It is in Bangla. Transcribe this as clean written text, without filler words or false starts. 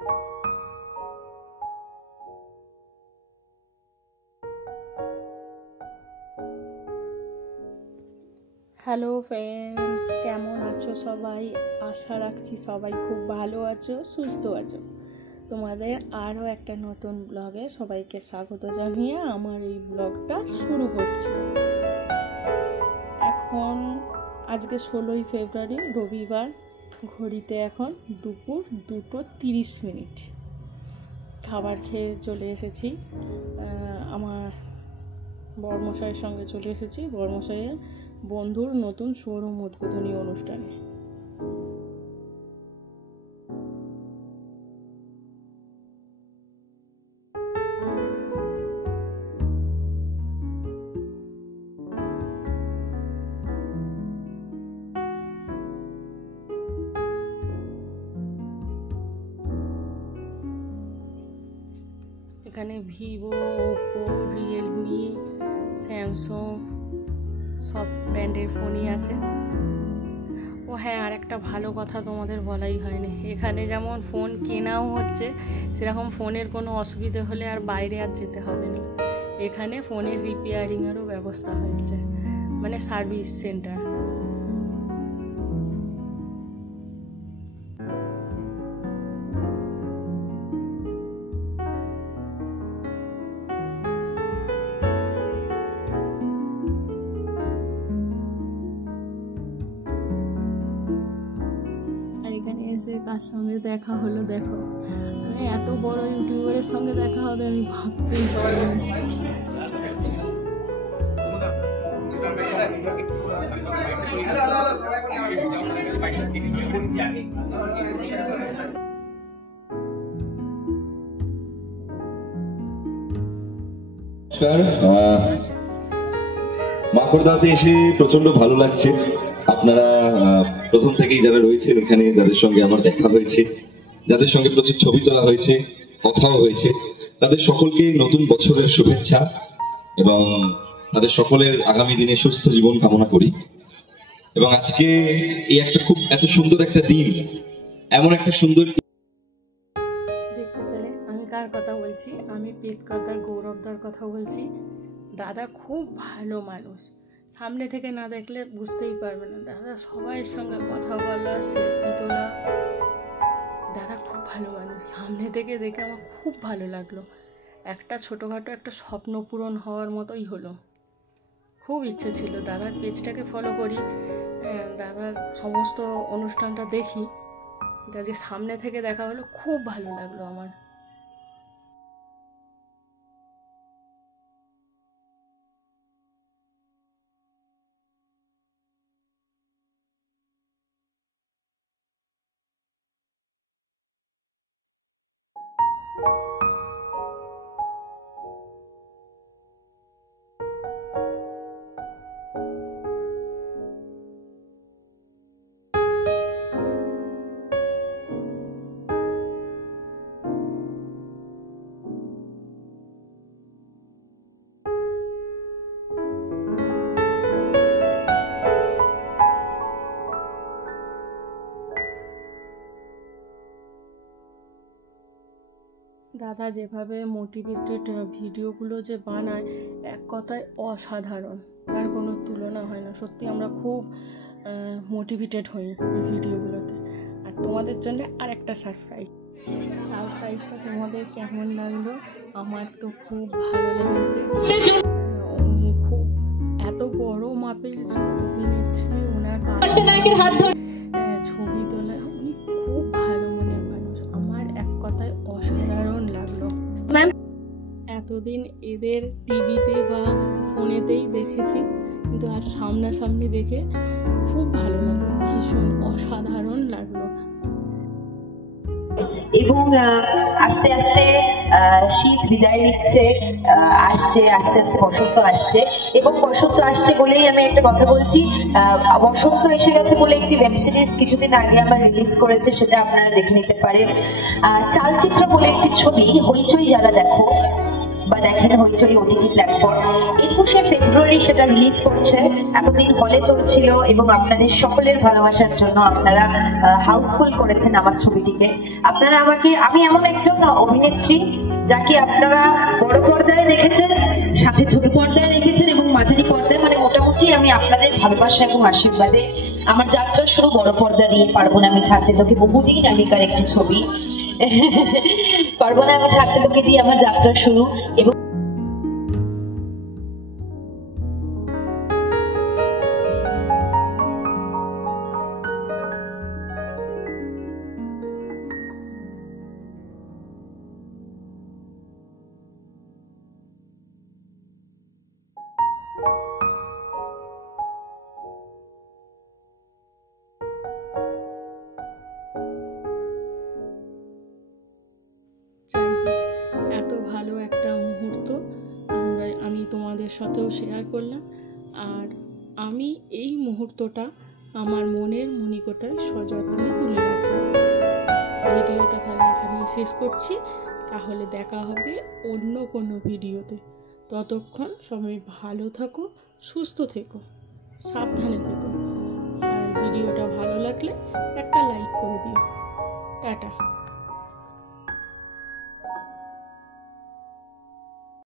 হ্যালো ফ্রেন্ডস, কেমন আছো সবাই? আশা রাখছি সবাই খুব ভালো আছো, সুস্থ আছো। তোমাদের আরও একটা নতুন ব্লগে সবাইকে স্বাগত জানিয়ে আমার এই ব্লগটা শুরু করছি। এখন আজকে 16ই ফেব্রুয়ারি, রবিবার। ঘড়িতে এখন দুপুর 2:30। খাবার খেয়ে চলে এসেছি, আমার বড়মশাইয়ের সঙ্গে চলে এসেছি বড়মশাইয়ের বন্ধুর নতুন শোরুম উদ্বোধনী অনুষ্ঠানে। এখানে ভিভো, ওপো, রিয়েলমি, স্যামসাং সব ব্র্যান্ডের ফোনই আছে। ও হ্যাঁ, আর একটা ভালো কথা তোমাদের বলাই হয়নি, এখানে যেমন ফোন কেনাও হচ্ছে, সেরকম ফোনের কোনো অসুবিধে হলে আর বাইরে আর যেতে হবে না। এখানে ফোনের রিপেয়ারিংয়েরও ব্যবস্থা হয়েছে, মানে সার্ভিস সেন্টার। কার সঙ্গে দেখা হলো দেখো, আমি এত বড় ইউটিউবারের সঙ্গে দেখা হবে আমি ভাবতেই পারিনি। মাকড়দাতে এসে প্রচন্ড ভালো লাগছে। আপনারা প্রথম থেকেই যারা রয়েছেন এখানে, যাদের সঙ্গে আমার দেখা হয়েছে, যাদের সঙ্গে প্রচুর ছবি তোলা হয়েছে, কথাও হয়েছে, তাদের সকলকে নতুন বছরের শুভেচ্ছা এবং তাদের সকলের আগামী দিনে সুস্থ জীবন কামনা করি। এবং আজকে এই একটা খুব এত সুন্দর একটা দিন, এমন একটা সুন্দর দেখতে পেলে আমি কার কথা বলছি? আমি পেটকর্তার গৌরবদার কথা বলছি। দাদা খুব ভালো মানুষ, সামনে থেকে না দেখলে বুঝতেই পারবে না। দাদা সবাইয়ের সঙ্গে কথা বলা, সেলফি তোলা, দাদা খুব ভালো মানুষ। সামনে থেকে দেখে আমার খুব ভালো লাগলো। একটা ছোটোখাটো একটা স্বপ্ন পূরণ হওয়ার মতোই হলো। খুব ইচ্ছে ছিল দাদার পেজটাকে ফলো করি, দাদার সমস্ত অনুষ্ঠানটা দেখি। যে সামনে থেকে দেখা হলো, খুব ভালো লাগলো আমার। দাদা যেভাবে মোটিভেটেড ভিডিওগুলো যে বানায়, এক কথায় অসাধারণ, তার কোনো তুলনা হয় না। সত্যি আমরা খুব মোটিভেটেড হই এই ভিডিওগুলোতে। আর তোমাদের জন্য আর একটা সারপ্রাইজটা তোমাদের কেমন লাগলো? আমার তো খুব ভালো লেগেছে। উনি খুব এত বড় মাপের অভিনেত্রী, ওনার ছবি তোলা, উনি খুব ভালো মনের মানুষ। আমার এক কথায় অসাধারণ লাগলো। এতদিন এদের টিভিতে বা ফোনেতেই দেখেছি, কিন্তু আর সামনাসামনি দেখে খুব ভালো লাগলো, ভীষণ অসাধারণ লাগলো। এবং আস্তে আস্তে শীত বিদায় নিচ্ছে, আসছে আস্তে আস্তে বসন্ত আসছে। এবং বসন্ত আসছে বলেই আমি একটা কথা বলছি, বসন্ত এসে গেছে বলে একটি ওয়েব সিরিজ কিছুদিন আগে আমার রিলিজ করেছে, সেটা আপনারা দেখে নিতে পারেন। চালচিত্র বলে একটি ছবি, হইচই যারা দেখো, বা দেখেন হইচই ওটিটি প্ল্যাটফর্ম। 21শে ফেব্রুয়ারি সেটা রিলিজ করছে। এতদিন হলে চলছিল এবং আপনাদের সকলের ভালোবাসার জন্য আপনারা হাউসফুল করেছেন আমার ছবিটিকে। আপনারা আমি এমন একজন অভিনেত্রী যাকে আপনারা বড় পর্দায় দেখেছেন, সাথে ছোট পর্দায় দেখেছেন এবং মাঝারি পর্দায়, মানে মোটামুটি আমি আপনাদের ভালোবাসা এবং আশীর্বাদে আমার যাত্রা শুরু বড় পর্দা দিয়ে। পারবো না আমি ছাড়তে তোকে বহুদিন আগেকার একটি ছবি, পারবো না আমি ছাড়তে তোকে দিয়ে আমার যাত্রা শুরু। এবং এত ভালো একটা মুহূর্ত আমি তোমাদের সাথেও শেয়ার করলাম, আর আমি এই মুহূর্তটা আমার মনের মণিকোটায় সযত্নে তুলে রাখবো। ভিডিওটা তাহলে এখানেই শেষ করছি, তাহলে দেখা হবে অন্য কোনো ভিডিওতে। ততক্ষণ সবাই ভালো থাকো, সুস্থ থেকো, সাবধানে থেকো। আর ভিডিওটা ভালো লাগলে একটা লাইক করে দিও। টাটা।